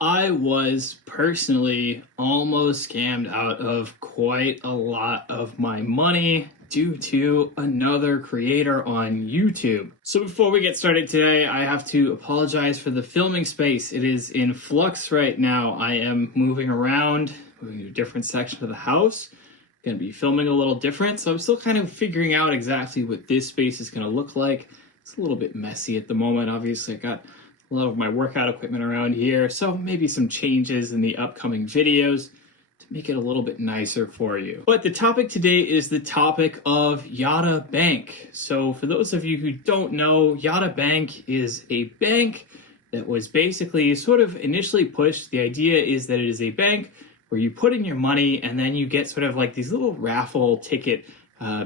I was personally almost scammed out of quite a lot of my money due to another creator on YouTube. So before we get started today, I have to apologize for the filming space. It is in flux right now. I am moving around, moving to a different section of the house. Going to be filming a little different, so I'm still kind of figuring out exactly what this space is going to look like. It's a little bit messy at the moment. Obviously, I got a lot of my workout equipment around here, so maybe some changes in the upcoming videos to make it a little bit nicer for you. But the topic today is the topic of Yada Bank. So for those of you who don't know, Yada Bank is a bank that was basically sort of initially pushed. The idea is that it is a bank where you put in your money and then you get sort of like these little raffle ticket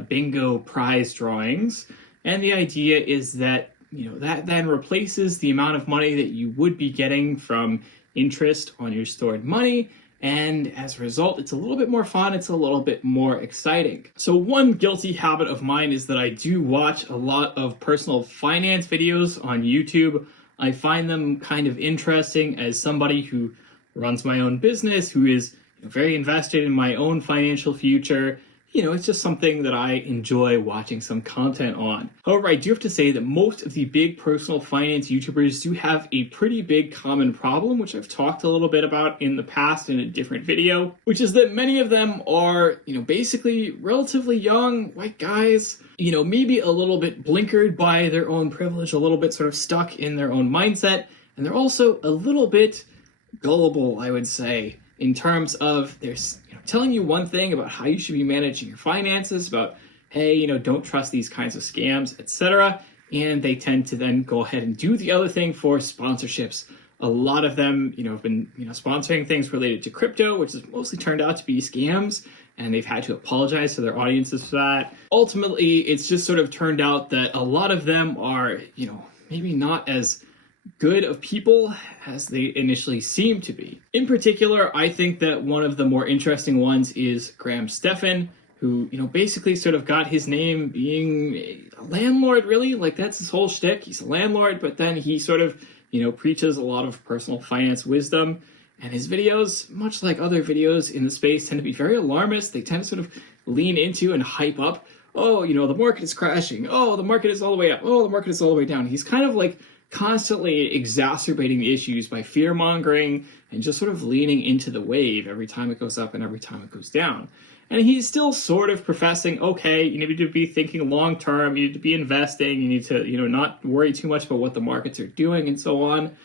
bingo prize drawings. And the idea is that, that then replaces the amount of money that you would be getting from interest on your stored money. And as a result, it's a little bit more fun. It's a little bit more exciting. So one guilty habit of mine is that I do watch a lot of personal finance videos on YouTube. I find them kind of interesting as somebody who runs my own business, who is very invested in my own financial future. It's just something that I enjoy watching some content on. However, I do have to say that most of the big personal finance YouTubers do have a pretty big common problem, which I've talked a little bit about in the past in a different video, which is that many of them are, basically relatively young white guys, maybe a little bit blinkered by their own privilege, a little bit sort of stuck in their own mindset, and they're also a little bit gullible, I would say, in terms of they're telling you one thing about how you should be managing your finances, about, hey, don't trust these kinds of scams, etc. And they tend to then go ahead and do the other thing for sponsorships. A lot of them, have been, sponsoring things related to crypto, which has mostly turned out to be scams, and they've had to apologize to their audiences for that. Ultimately, it's just sort of turned out that a lot of them are, maybe not as good of people as they initially seem to be. In particular, I think that one of the more interesting ones is Graham Stephan, who, basically sort of got his name being a landlord, really. Like, that's his whole shtick. He's a landlord, but then he sort of, preaches a lot of personal finance wisdom. And his videos, much like other videos in the space, tend to be very alarmist. They tend to sort of lean into and hype up, oh, the market is crashing. Oh, the market is all the way up. Oh, the market is all the way down. He's kind of like constantly exacerbating the issues by fear-mongering and just sort of leaning into the wave every time it goes up and every time it goes down. And he's still sort of professing, okay, you need to be thinking long-term, you need to be investing, you need to, not worry too much about what the markets are doing and so on.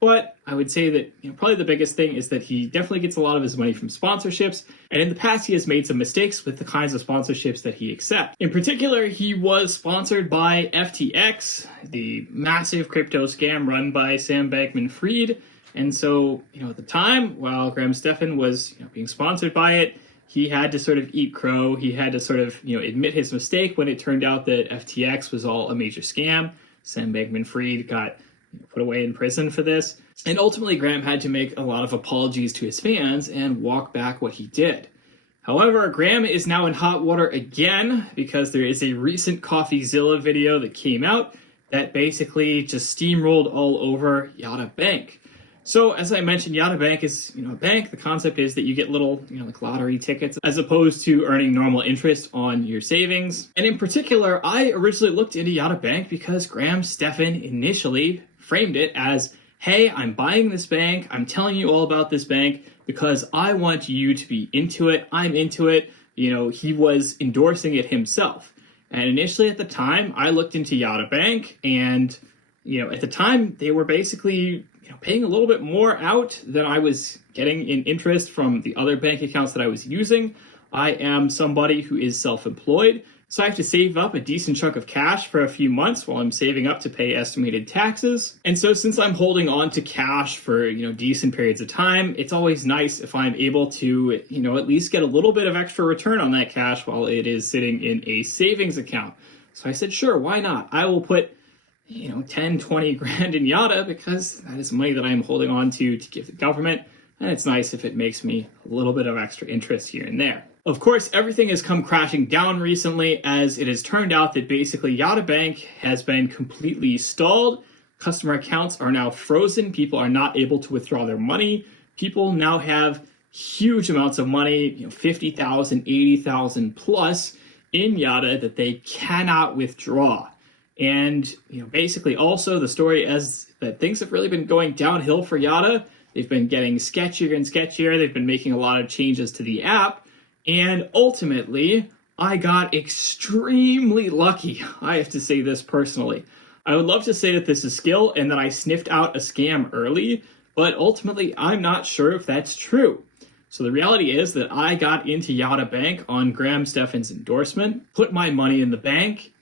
But I would say that probably the biggest thing is that he definitely gets a lot of his money from sponsorships. And in the past, he has made some mistakes with the kinds of sponsorships that he accepts. In particular, he was sponsored by FTX, the massive crypto scam run by Sam Bankman-Fried. And so, at the time, while Graham Stephan was being sponsored by it, he had to sort of eat crow. He had to sort of admit his mistake when it turned out that FTX was all a major scam. Sam Bankman-Fried got put away in prison for this. And ultimately, Graham had to make a lot of apologies to his fans and walk back what he did. However, Graham is now in hot water again because there is a recent CoffeeZilla video that came out that basically just steamrolled all over Yada Bank. So, as I mentioned, Yada Bank is, a bank. The concept is that you get little, like lottery tickets as opposed to earning normal interest on your savings. And in particular, I originally looked into Yada Bank because Graham Stephan initially framed it as, hey, I'm buying this bank. I'm telling you all about this bank because I want you to be into it. I'm into it. He was endorsing it himself. And initially at the time, I looked into Yada Bank and, at the time they were basically paying a little bit more out than I was getting in interest from the other bank accounts that I was using. I am somebody who is self-employed, so I have to save up a decent chunk of cash for a few months while I'm saving up to pay estimated taxes. And so since I'm holding on to cash for, decent periods of time, it's always nice if I'm able to, at least get a little bit of extra return on that cash while it is sitting in a savings account. So I said, sure, why not? I will put 10, 20 grand in Yada because that is money that I'm holding on to give the government. And it's nice if it makes me a little bit of extra interest here and there. Of course, everything has come crashing down recently as it has turned out that basically Yada Bank has been completely stalled. Customer accounts are now frozen. People are not able to withdraw their money. People now have huge amounts of money, 50,000, 80,000 plus in Yada that they cannot withdraw. And basically also the story is that things have really been going downhill for Yada. They've been getting sketchier and sketchier. They've been making a lot of changes to the app. And ultimately, I got extremely lucky. I have to say this personally. I would love to say that this is skill and that I sniffed out a scam early, but ultimately I'm not sure if that's true. So the reality is that I got into Yada Bank on Graham Stephan's endorsement, put my money in the bank,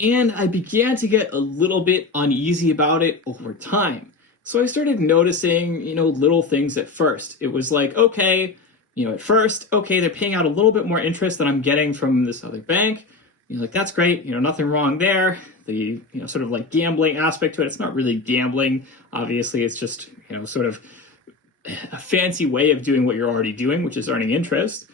and I began to get a little bit uneasy about it over time. So I started noticing, little things at first. It was like, okay, at first, okay, they're paying out a little bit more interest than I'm getting from this other bank. Like, that's great, nothing wrong there. The, sort of like gambling aspect to it, it's not really gambling. Obviously, it's just, sort of a fancy way of doing what you're already doing, which is earning interest.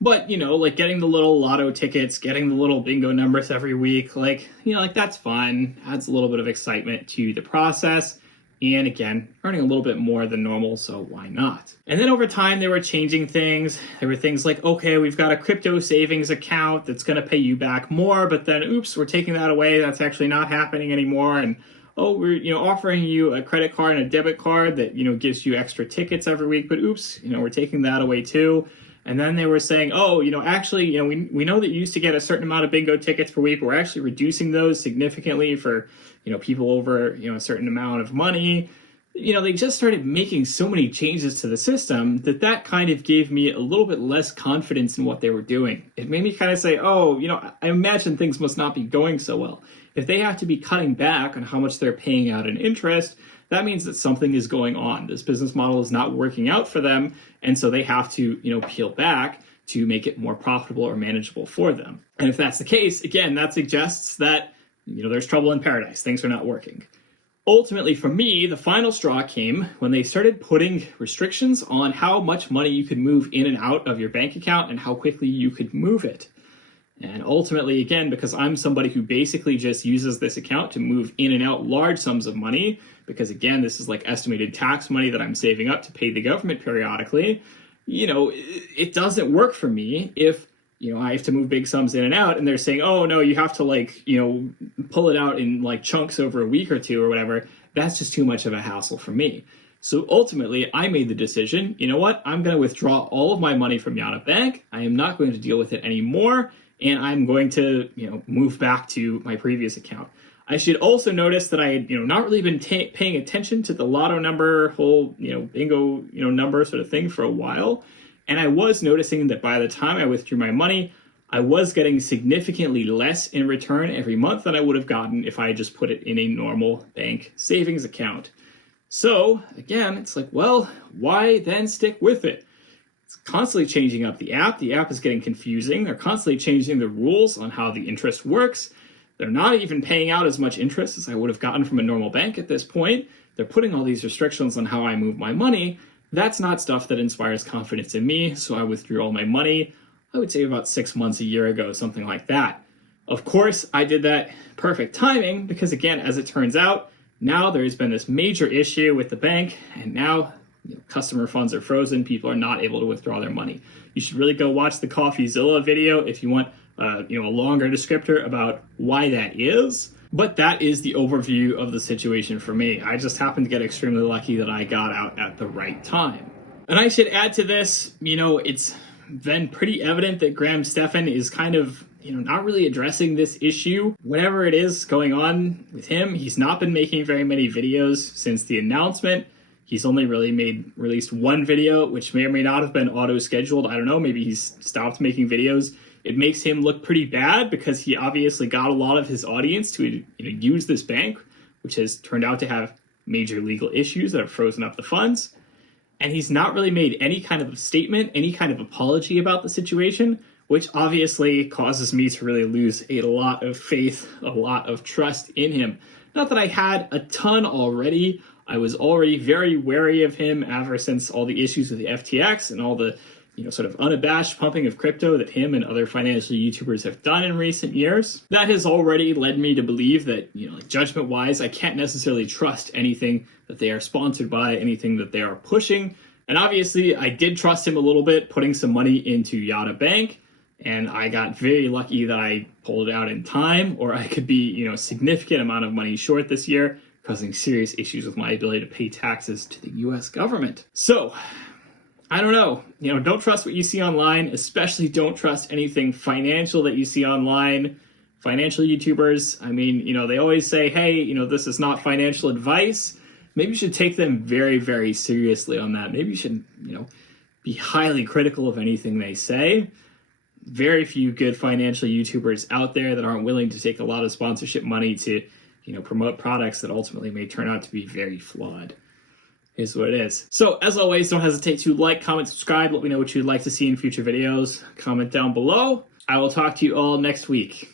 But, like getting the little lotto tickets, getting the little bingo numbers every week, like that's fun, adds a little bit of excitement to the process. And again, earning a little bit more than normal, so why not? And then over time, they were changing things. There were things like, okay, we've got a crypto savings account that's going to pay you back more, but then, oops, we're taking that away. That's actually not happening anymore. And, oh, we're, offering you a credit card and a debit card that, gives you extra tickets every week, but oops, we're taking that away too. And then they were saying, oh, actually, we know that you used to get a certain amount of bingo tickets per week, but we're actually reducing those significantly for, people over, a certain amount of money. They just started making so many changes to the system that kind of gave me a little bit less confidence in what they were doing. It made me kind of say, oh, I imagine things must not be going so well. If they have to be cutting back on how much they're paying out in interest, that means that something is going on. This business model is not working out for them, and so they have to, peel back to make it more profitable or manageable for them. And if that's the case, again, that suggests that, there's trouble in paradise. Things are not working. Ultimately, for me, the final straw came when they started putting restrictions on how much money you could move in and out of your bank account and how quickly you could move it. And ultimately, again, because I'm somebody who basically just uses this account to move in and out large sums of money, because again, this is like estimated tax money that I'm saving up to pay the government periodically, it doesn't work for me if, I have to move big sums in and out and they're saying, oh no, you have to pull it out in like chunks over a week or two or whatever. That's just too much of a hassle for me. So ultimately, I made the decision, I'm going to withdraw all of my money from Yada Bank. I am not going to deal with it anymore. And I'm going to, move back to my previous account. I should also notice that I had, not really been paying attention to the lotto number, whole, bingo, number sort of thing for a while. And I was noticing that by the time I withdrew my money, I was getting significantly less in return every month than I would have gotten if I had just put it in a normal bank savings account. So again, it's like, well, why then stick with it? It's constantly changing up the app. The app is getting confusing. They're constantly changing the rules on how the interest works. They're not even paying out as much interest as I would have gotten from a normal bank at this point. They're putting all these restrictions on how I move my money. That's not stuff that inspires confidence in me, so I withdrew all my money, I would say about 6 months, a year ago, something like that. Of course, I did that perfect timing because, again, as it turns out, now there's been this major issue with the bank, and now customer funds are frozen. People are not able to withdraw their money. You should really go watch the CoffeeZilla video if you want a longer descriptor about why that is. But that is the overview of the situation for me. I just happened to get extremely lucky that I got out at the right time. And I should add to this, it's been pretty evident that Graham Stephan is kind of, not really addressing this issue. Whatever it is going on with him, he's not been making very many videos since the announcement. He's only really released one video, which may or may not have been auto-scheduled. I don't know, maybe he's stopped making videos. It makes him look pretty bad because he obviously got a lot of his audience to use this bank, which has turned out to have major legal issues that have frozen up the funds. And he's not really made any kind of statement, any kind of apology about the situation, which obviously causes me to really lose a lot of faith, a lot of trust in him. Not that I had a ton already. I was already very wary of him ever since all the issues with the FTX and all the sort of unabashed pumping of crypto that him and other financial YouTubers have done in recent years, that has already led me to believe that, like judgment-wise, I can't necessarily trust anything that they are sponsored by, anything that they are pushing. And obviously, I did trust him a little bit, putting some money into Yada Bank, and I got very lucky that I pulled it out in time, or I could be, a significant amount of money short this year, causing serious issues with my ability to pay taxes to the US government. So, I don't know. Don't trust what you see online, especially don't trust anything financial that you see online. Financial YouTubers, I mean, they always say, hey, this is not financial advice. Maybe you should take them very, very seriously on that. Maybe you should, be highly critical of anything they say. Very few good financial YouTubers out there that aren't willing to take a lot of sponsorship money to, promote products that ultimately may turn out to be very flawed. Is what it is. So, as always, don't hesitate to like, comment, subscribe. Let me know what you'd like to see in future videos. Comment down below. I will talk to you all next week.